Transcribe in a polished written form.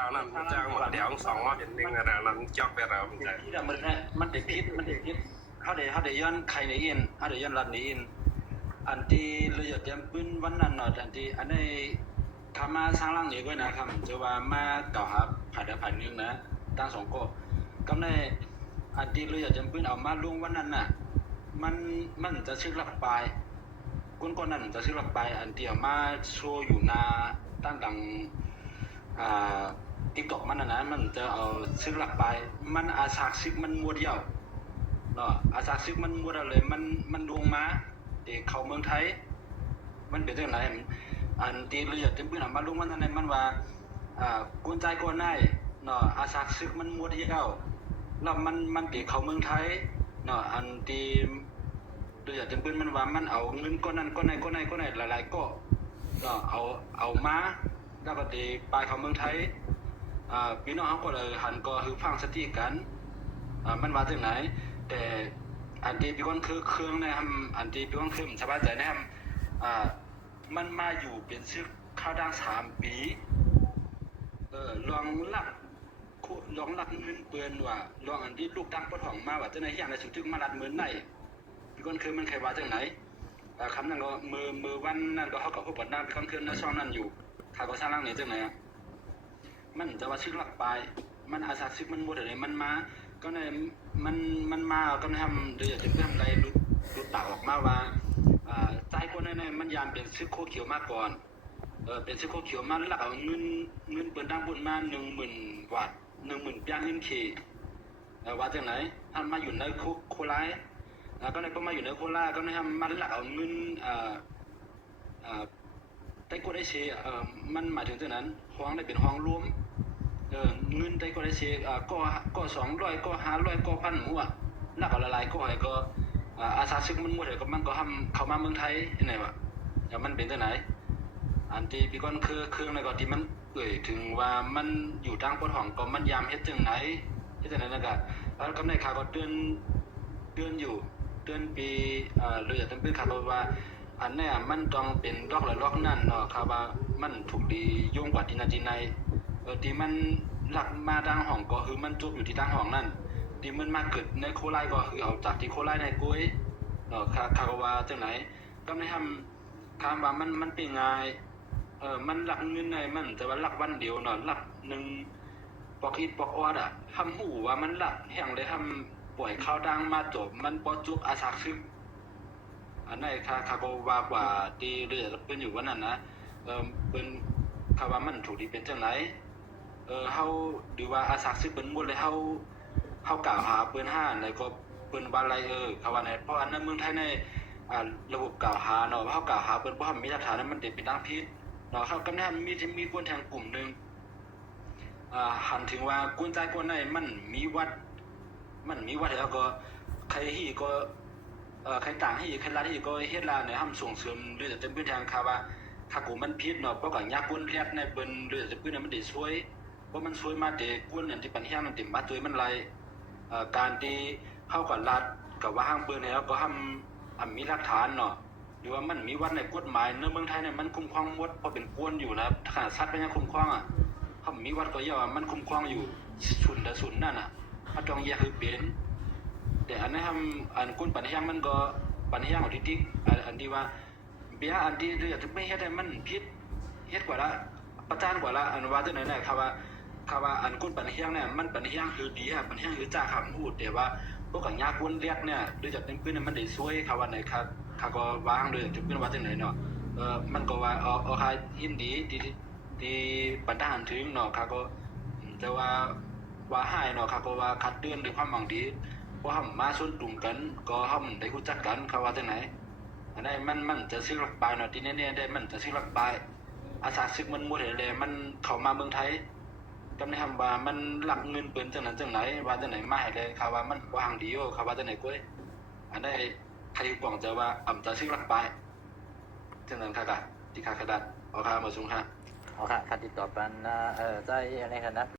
าวนั้นจ้างหมดเดี๋ยว200เป็นหนึ่งนะนั้นจอกไปเรามันจะที่มันเด็กพิษเขาได้ย้อนใครในอินเขาได้ย้อนรัดในอินอันที่เราอยากจะปืนวันนั้นหน่อยอันที่อันนี้ทำมาสร้างร่างนี้ก็นะครับจะว่ามาเก่าหาผ่านนึงนะตั้ง2 ก็ในอันที่เราอยากจะปืนเอามาลุงวันนั้นน่ะมันจะชื่อหลักปลายก้นนั้นจะชื่อหลักปลายอันที่เอามาโชว์อยู่หน้าตั้งดังติ๊กต็อกมันนะมันจะเอาซื้อหลักไปมันอาสาซึกมันมัวเดียวเนาะอาสาซึกมันมัวเลยมันลงมาเด็กเข้าเมืองไทยมันเป็นจังไหนอันที่เราอยากจะปืนเอามาลงมันนั้นมันว่ากุญใจก้นได้เนาะอาสาซึกมันมัวเดียวแล้วมันเด็กเข้าเมืองไทยเนาะอันที่เราอยากจะปืนมันว่ามันเอาเงินก้อนนั้นก้อนไหนหลายๆก็เนาะเอามาแล้วก็ดีไปเข้าเมืองไทยพี่น้องเขาก็เลยหันก็คือฟังสติกันมันมาจากไหนแต่อันที่พี่ก้อนคือเครื่องนะครับอันที่พี่ก้อนคือสบายใจนะครับมันมาอยู่เป็นซึกข้าวดัง3 ปีลองหลักเงินเปือนว่าลองอันที่ลูกตั้งปะถ่องมาว่าจะในอย่างในสุดทึกมาลัดเหมือนไหนพี่ก้อนคือมันใครว่าจากไหนคำนั้นก็มือวันนั้นก็เขากับผู้ปกครองพี่ก้อนคือในช่องนั้นอยู่ข่าวก็สร้างร่างนี้จากไหนมันจะว่าชื่อหลักไปมันอาสาซึกมันบดอะไรมันมาก็ในมันมาก็ทำเดี๋ยวจะทำอะไรดูต่างออกมาว่าใจคนนั้นมันยามเป็นซึกโคเขียวมาก่อนเป็นซึกโคเขียวมาแล้วเอาเงินเปิดดังบุญมา10,000 บาท10,000ย่างเงินขี่ว่าจากไหนท่านมาอยู่ในโคไลก็ในก็มาอยู่ในโคไลก็ในทำมันแล้วเอาเงินแต่ก็ได้เสียมันหมายถึงจากนั้นห้องได้เป็นห้องรวมเงินแต่ก็ได้เสียก็200ก็500ก็1,000หัวนักละลายก็ให้ก็อาสาซึกมันหมดเลยก็มันก็ทำเข้ามาเมืองไทยไหนวะมันเป็นจากไหนอันที่พี่ก้อนคือเครื่องในก่อนที่มันถึงว่ามันอยู่ทางปนห้องก็มันยามเฮ็ดจังไหนนะครับแล้วก็ในข่าวก็เตือนอยู่เตือนปีเราอยากจะเป็นข่าวว่าอันนี้มันต้องเป็นล็อกนั่นเนาะครับว่ามันถูกดียุ่งกว่าที่นาจีในที่มันหลักมาทางห้องก็คือมันจบอยู่ที่ทางห้องนั่นที่มันมาเกิดในโคไลก็คือเอาจากที่โคไลในกุ้ยเนาะคาว่าจังไหนก็ไม่ทำคำว่ามันเป็นไงมันหลักเงินในมันแต่ว่าหลักวันเดียวเนาะหลัก1 ปอกอิดปอกออดทำหูว่ามันหลักแห่งเลยทำปล่อยข้าวดังมาจบมันปอจุกอาสาซึกอันนั้นคาโกว่ากว่าที่เรือเป็นอยู่วันนั้นนะเป็นคาว่ามันถูกดีเป็นจังไหนเฮาดูว่าอาสาซึกเป็นหมดเลยเฮากล่าวหาเปิ้น5ในก็เปิ้นว่าอะไรคาว่าไหนเพราะอันนั้นเมืองไทยในระบบกล่าวหาเนาะเฮากล่าวหาเปิ้นบ่ทำมีหลักฐานนั้นมันเป็นทางผิดเนาะเฮาก็นั้นมีคนทางกลุ่มนึงหันถึงว่ากุญใจคนไหนมันมีวัดแล้วก็ใครที่ก็ใครต่างที่ใครรัฐที่ก็เฮ็ดลาเนี่ยห้ามส่งเสริมหรือจะเป็นทางคาว่าคากูมันพิษเนาะเพราะกับยากุ้นแพทย์ในเปิ้นหรือจะเป็นมันได้ช่วยเพราะมันช่วยมาแต่กุ้นอันที่ปัญหามันติมาตัวมันไรการที่เข้ากับรัฐกับว่าห้างเปิ้นแล้วก็ห้ามมีหลักฐานเนาะหรือว่ามันมีวัดในกฎหมายในเมืองไทยเนี่ยมันคุ้มครองหมดเพราะเป็นกวนอยู่นะขนาดสัตว์เป็นยังคุ้มครองเขามีวัดก็ย่อมันคุ้มครองอยู่ศูนย์นั่นเขาต้องแยกคือเป็นแต่อันนี้ทำอันกุ้นปัญหามันก็ปัญหาของที่อันที่ว่าเบียอันที่อยากจะไม่เฮ็ดให้มันพิษเฮ็ดกว่าละประจานกว่าละอันว่าจะไหนๆครับว่าอันกุ้นปัญหาเนี่ยมันปัญหาคือดีปัญหาคือจ่าคำพูดแต่ว่าพวกกับยากุ้นเรียกเนี่ยโดยจะเป็นพื้นมันได้ช่วยครับว่าไหนครับก็วางเลยจะเป็นว่าจะไหนเนาะมันก็ว่าเอาใครยินดีที่ปัญหาถึงเนาะครับก็จะว่าให้เนาะครับก็ว่าคัดเตือนด้วยความหวังดีเพราะมาส่วนตุ่มกันก็ได้รู้จักกันเขาว่าจังไหนอันนี้มันจะซื้อหลักปลายเนาะที่เนี่ยได้มันจะซื้อหลักปลายอาสาซึกมันหมดเลยมันเข้ามาเมืองไทยก็ได้ทำว่ามันหลักเงินเปิ้นจังนั้นจังไหนว่าจังไหนมาให้เลยเขาว่ามันวางดีเขาว่าจังไหนกุ้ยอันนี้ใครกวางจะว่าจะซื้อหลักปลายจังนั้นค่ะที่ขาดเอาค่ะมาส่งค่ะเอาค่ะติดต่อกันนะใจอะไรกันนะ